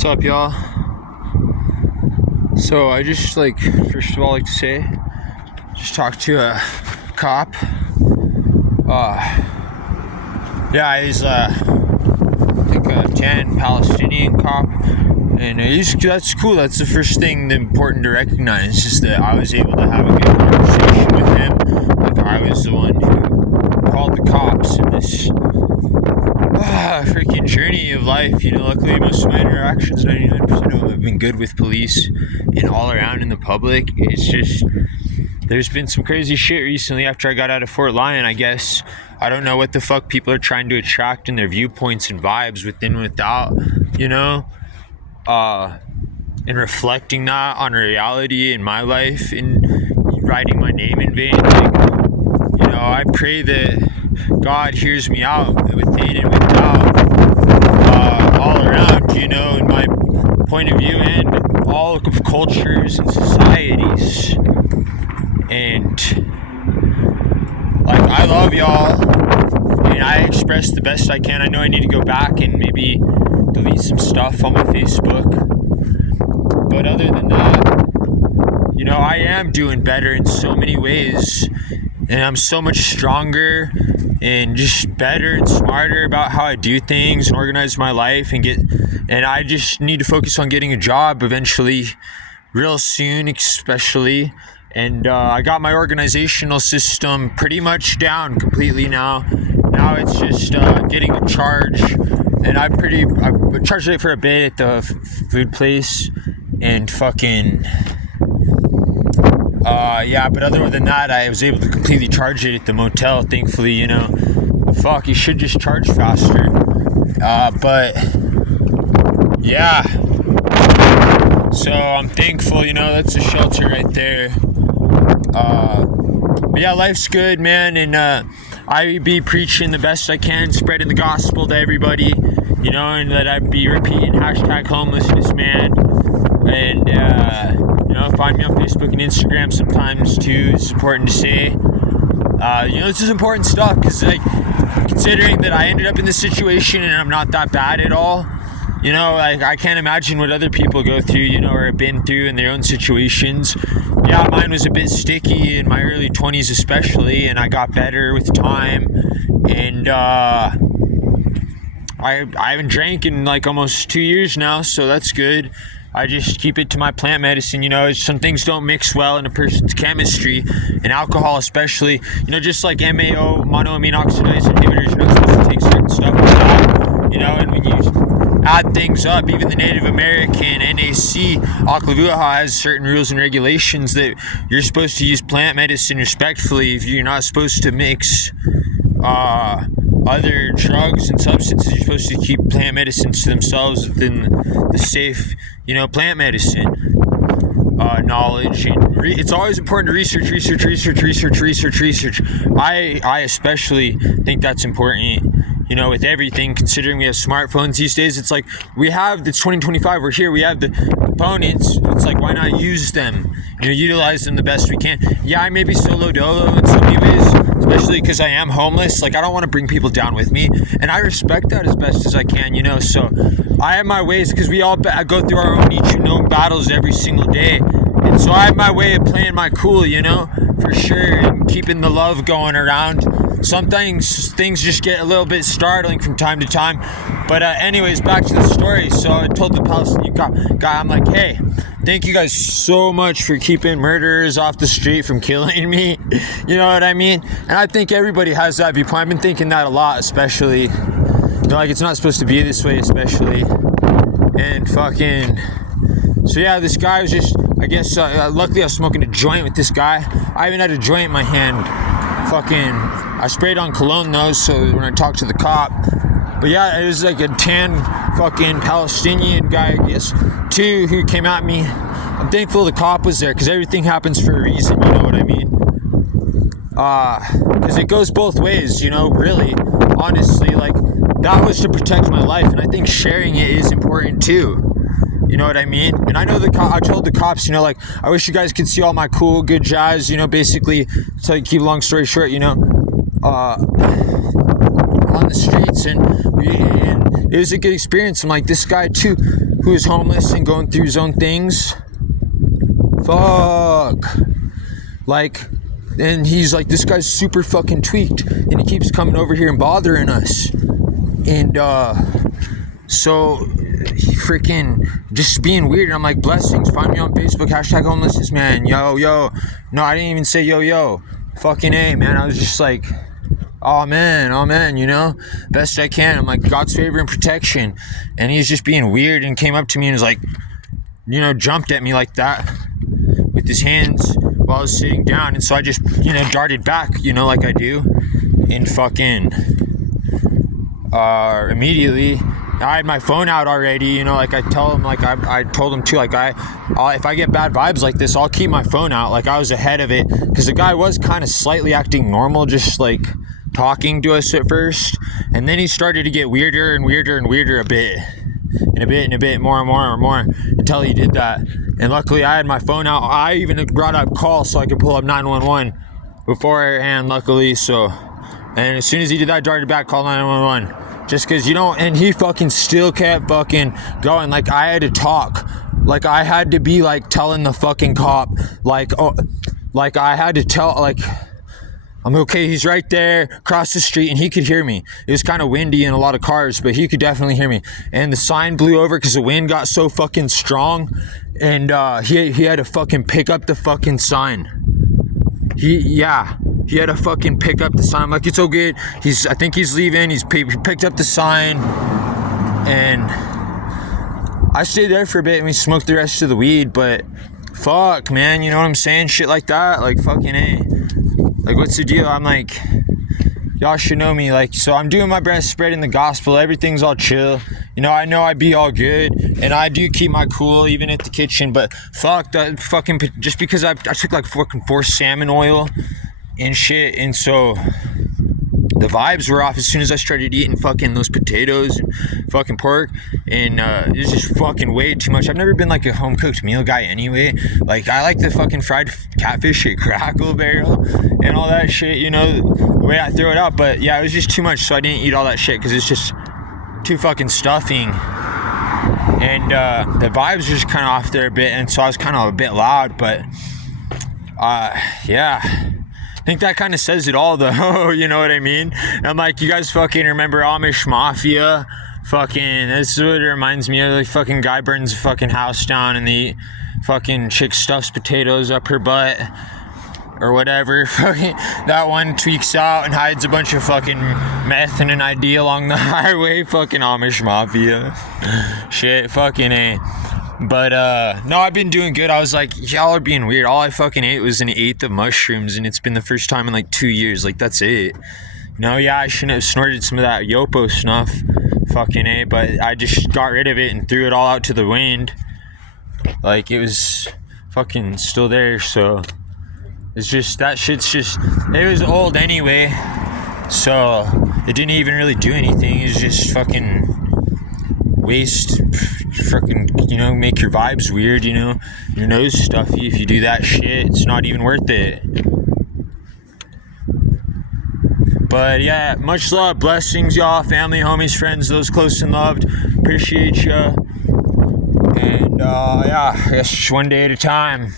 What's up, y'all? So I just first of all like to say, just talked to a cop. He's I think a tan Palestinian cop, and that's cool. That's the first thing that's important to recognize, is that I was able to have a good conversation with him. Like, I was the one who called the cops in this freaking journey of life. Luckily most of my interactions, 99% of them, have been good with police and all around in the public. It's just, there's been some crazy shit recently after I got out of Fort Lyon, I guess. I don't know what the fuck people are trying to attract in their viewpoints and vibes within and without, and reflecting that on reality in my life and writing my name in vain. I pray that God hears me out within and without, all around, in my point of view, and all of cultures and societies. And I love y'all, and I express the best I can. I know I need to go back and maybe delete some stuff on my Facebook, but other than that, I am doing better in so many ways, and I'm so much stronger and just better and smarter about how I do things and organize my life and I just need to focus on getting a job eventually, real soon especially. And I got my organizational system pretty much down completely now. Now it's just getting a charge, and I charged it for a bit at the food place, and but other than that, I was able to completely charge it at the motel, thankfully. You should just charge faster. So I'm thankful, that's a shelter right there. Life's good, man, and I be preaching the best I can, spreading the gospel to everybody, and that I be repeating #homelessnessman, and find me on Facebook and Instagram sometimes too. It's important to say, this is important stuff, because considering that I ended up in this situation and I'm not that bad at all, I can't imagine what other people go through, or have been through in their own situations. Yeah, mine was a bit sticky in my early 20s especially, and I got better with time, and I haven't drank in almost 2 years now, so that's good. I just keep it to my plant medicine. Some things don't mix well in a person's chemistry, and alcohol especially, just like MAO, monoamine oxidase inhibitors, you're not supposed to take certain stuff like that, and when you add things up, even the Native American NAC, Aklavua, has certain rules and regulations that you're supposed to use plant medicine respectfully. If you're not supposed to mix other drugs and substances, you're supposed to keep plant medicines to themselves within the safe, plant medicine knowledge. And it's always important to research. I especially think that's important, with everything, considering we have smartphones these days. It's it's 2025, we're here, we have the components. It's why not use them, utilize them the best we can. Yeah, I may be solo dolo in so many ways, especially because I am homeless. I don't want to bring people down with me, and I respect that as best as I can, so I have my ways, because we all go through our own each known battles every single day, and so I have my way of playing my cool, for sure, and keeping the love going around. Sometimes things just get a little bit startling from time to time, but anyways, back to the story. So I told the Palestinian guy, I'm like, hey, thank you guys so much for keeping murderers off the street from killing me. You know what I mean? And I think everybody has that viewpoint. I've been thinking that a lot, especially, it's not supposed to be this way, especially. And so yeah, this guy was just, I guess, luckily I was smoking a joint with this guy. I even had a joint in my hand. I sprayed on cologne though, so when I talked to the cop. But yeah, it was a tan Palestinian guy, I guess, too, who came at me. I'm thankful the cop was there, because everything happens for a reason, you know what I mean? Because it goes both ways, really, honestly. That was to protect my life, and I think sharing it is important too. You know what I mean? And I know I told the cops, I wish you guys could see all my cool, good jazz, basically, to keep a long story short, on the streets. And And it was a good experience. I'm like, this guy too, who is homeless and going through his own things. Fuck. Like, and he's like, this guy's super fucking tweaked, and he keeps coming over here and bothering us. And so he freaking just being weird. And I'm like, blessings, find me on Facebook, #homelessness man. Yo. No, I didn't even say yo. Fucking A, man. I was just like, oh man, you know, best I can. I'm like, God's favor and protection. And he's just being weird and came up to me and was like, you know, jumped at me like that with his hands while I was sitting down. And so I just, you know, darted back, you know, like I do. And fucking immediately I had my phone out already, you know, like I tell him, like I told him too, like if I get bad vibes like this, I'll keep my phone out. Like I was ahead of it, because the guy was kind of slightly acting normal, just like talking to us at first, and then he started to get weirder and weirder a bit, more and more, until he did that. And luckily I had my phone out. I even brought up call so I could pull up 911 beforehand, luckily. So, and as soon as he did that, I darted back, called 911. Just because, you know, and he fucking still kept fucking going. Like, I had to talk. Like, I had to be, like, telling the fucking cop, like, oh, like, I had to tell, like, I'm okay, he's right there, across the street, and he could hear me. It was kind of windy and a lot of cars, but he could definitely hear me. And the sign blew over because the wind got so fucking strong, and he had to fucking pick up the fucking sign. He had to fucking pick up the sign. I'm like, it's all good. I think he's leaving. He picked up the sign, and I stayed there for a bit and we smoked the rest of the weed. But fuck, man, you know what I'm saying? Shit like that, like fucking A. Like, what's the deal? I'm like, y'all should know me. Like, so I'm doing my best, spreading the gospel. Everything's all chill. You know I'd be all good, and I do keep my cool even at the kitchen. But fuck that fucking, just because I took like fucking 4 salmon oil and shit, and so the vibes were off as soon as I started eating fucking those potatoes and fucking pork, and it was just fucking way too much. I've never been like a home cooked meal guy anyway. Like, I like the fucking fried catfish at Crackle Barrel and all that shit, you know, the way I throw it out. But yeah, it was just too much, so I didn't eat all that shit because it's just too fucking stuffing. And the vibes were just kind of off there a bit, and so I was kind of a bit loud. But yeah, I think that kind of says it all, though. You know what I mean? I'm like, you guys fucking remember Amish Mafia? Fucking, this is what it reminds me of. Like, fucking guy burns a fucking house down, and the fucking chick stuffs potatoes up her butt or whatever. Fucking, that one tweaks out and hides a bunch of fucking meth and an ID along the highway. Fucking Amish Mafia. Shit, fucking A. But, no, I've been doing good. I was like, y'all are being weird. All I fucking ate was 1/8 of mushrooms, and it's been the first time in like 2 years. Like, that's it. No, yeah, I shouldn't have snorted some of that Yopo snuff. Fucking A. But I just got rid of it and threw it all out to the wind. Like, it was fucking still there, so it's just, that shit's just, it was old anyway. So it didn't even really do anything. It was just fucking waste, freaking, you know, make your vibes weird, you know, your nose stuffy. If you do that shit, it's not even worth it. But yeah, much love, blessings, y'all, family, homies, friends, those close and loved. Appreciate ya. And yeah, I guess just one day at a time.